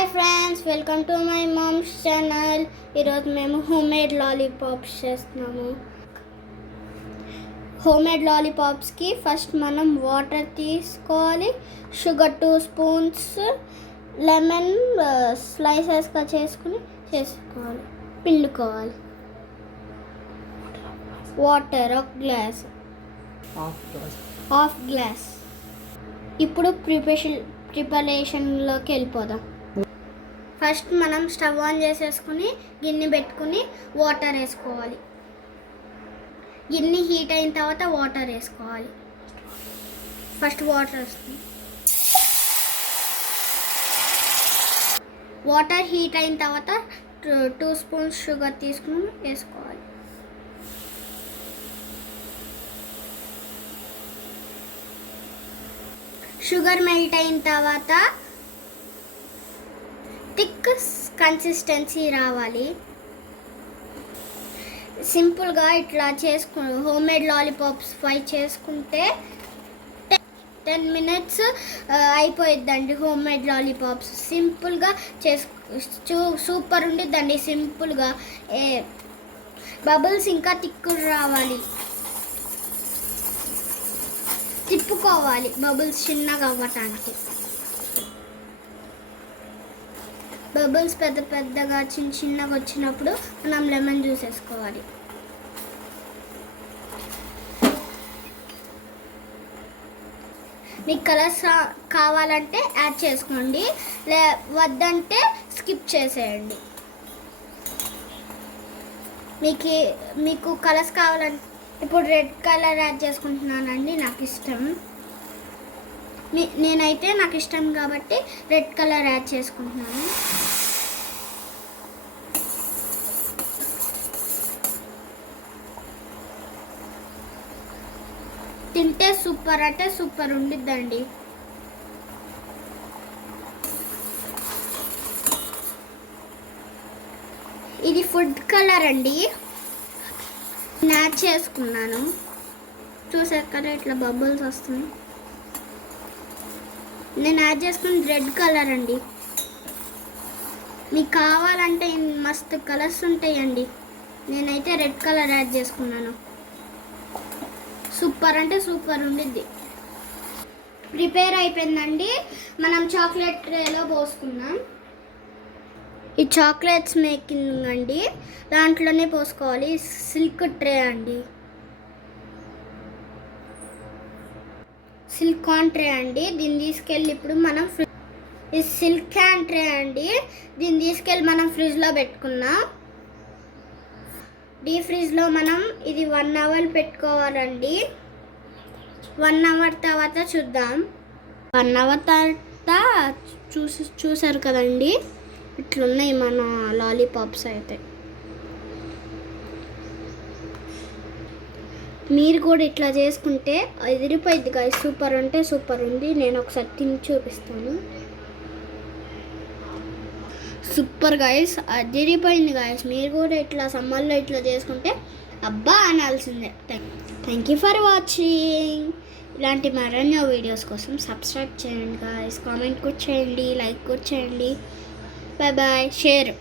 Hi friends, welcome to my mom's channel. ఈరోజు మేము homemade lollipops చేస్తున్నాము. హోమ్మేడ్ లాలీపాప్స్కి ఫస్ట్ మనం వాటర్ తీసుకోవాలి, షుగర్ 2 స్పూన్స్, లెమన్ స్లైసెస్గా చేసుకోవాలి, పిండుకోవాలి. Water half glass. ఇప్పుడు ప్రిపరేషన్లోకి వెళ్ళిపోదాం. ఫస్ట్ మనం స్టవ్ ఆన్ చేసేసుకుని గిన్నె పెట్టుకుని వాటర్ వేసుకోవాలి. గిన్నె హీట్ అయిన తర్వాత వాటర్ వేసుకోవాలి. ఫస్ట్ వాటర్ వేసుకుని వాటర్ హీట్ అయిన తర్వాత 2 స్పూన్స్ షుగర్ తీసుకుని వేసుకోవాలి. షుగర్ మెల్ట్ అయిన తర్వాత థిక్ కన్సిస్టెన్సీ రావాలి. సింపుల్గా ఇట్లా హోమ్మేడ్ లాలీపాప్స్ ఫ్రై చేసుకుంటే 10 minutes అయిపోయిద్దండి. హోమ్మేడ్ లాలీపాప్స్ సింపుల్గా సూపర్ ఉండిద్దండి. సింపుల్గా బబుల్స్ ఇంకా థిక్ రావాలి. తిప్పుకోవాలి బబుల్స్ చిన్నగా అవ్వటానికి. బబుల్స్ పెద్దగా చిన్నగా వచ్చినప్పుడు మనం లెమన్ జ్యూస్ వేసుకోవాలి. మీకు కలర్స్ కావాలంటే యాడ్ చేసుకోండి, వద్దంటే స్కిప్ చేసేయండి. మీకు కలర్స్ కావాలంటే ఇప్పుడు రెడ్ కలర్ యాడ్ చేసుకుంటున్నానండి. నాకు ఇష్టం, నేనైతే నాకు ఇష్టం కాబట్టి రెడ్ కలర్ యాడ్ చేసుకుంటున్నాను. తింటే సూపర్ అంటే సూపర్ ఉండిద్దండి. ఇది ఫుడ్ కలర్ అండి, యాడ్ చేసుకున్నాను. చూసారు కదా ఇట్లా బబుల్స్ వస్తుంది. నేను యాడ్ చేసుకున్న రెడ్ కలర్ అండి. మీకు కావాలంటే మస్తు కలర్స్ ఉంటాయండి. నేనైతే రెడ్ కలర్ యాడ్ చేసుకున్నాను. సూపర్ అంటే సూపర్ ఉండిద్ది. ప్రిపేర్ అయిపోయిందండి. మనం చాక్లెట్ ట్రేలో పోసుకున్నాం. ఈ చాక్లెట్స్ మేకింగ్ అండి, దాంట్లోనే పోసుకోవాలి. సిల్క్ ట్రే అండి, సిలికాన్ ట్రే అండి. దీన్ని తీసుకెళ్ళి ఇప్పుడు మనం ఈ సిలికాన్ ట్రే అండి, దీన్ని తీసుకెళ్ళి మనం ఫ్రిడ్జ్లో పెట్టుకున్నాం. డీప్ ఫ్రిడ్జ్లో మనం ఇది 1 hour పెట్టుకోవాలండి. 1 hour తర్వాత చూద్దాం. 1 hour తర్వాత చూసారు కదండి, ఇట్లున్నాయి మన లాలీపాప్స్. అయితే మీరు కూడా ఇట్లా చేసుకుంటే ఎదిరిపోయింది గాయస్. సూపర్ అంటే సూపర్ ఉంది. నేను ఒకసారి తిని చూపిస్తాను. సూపర్ గాయస్, అదిరిపోయింది గాయస్. మీరు కూడా ఇట్లా సమ్మర్లో ఇట్లా చేసుకుంటే అబ్బా అనాల్సిందే. Thank you for watching. ఇలాంటి మరెన్నో వీడియోస్ కోసం సబ్స్క్రైబ్ చేయండి గాయస్. కామెంట్ కూడా చేయండి, లైక్ కూడా చేయండి. Bye bye, share.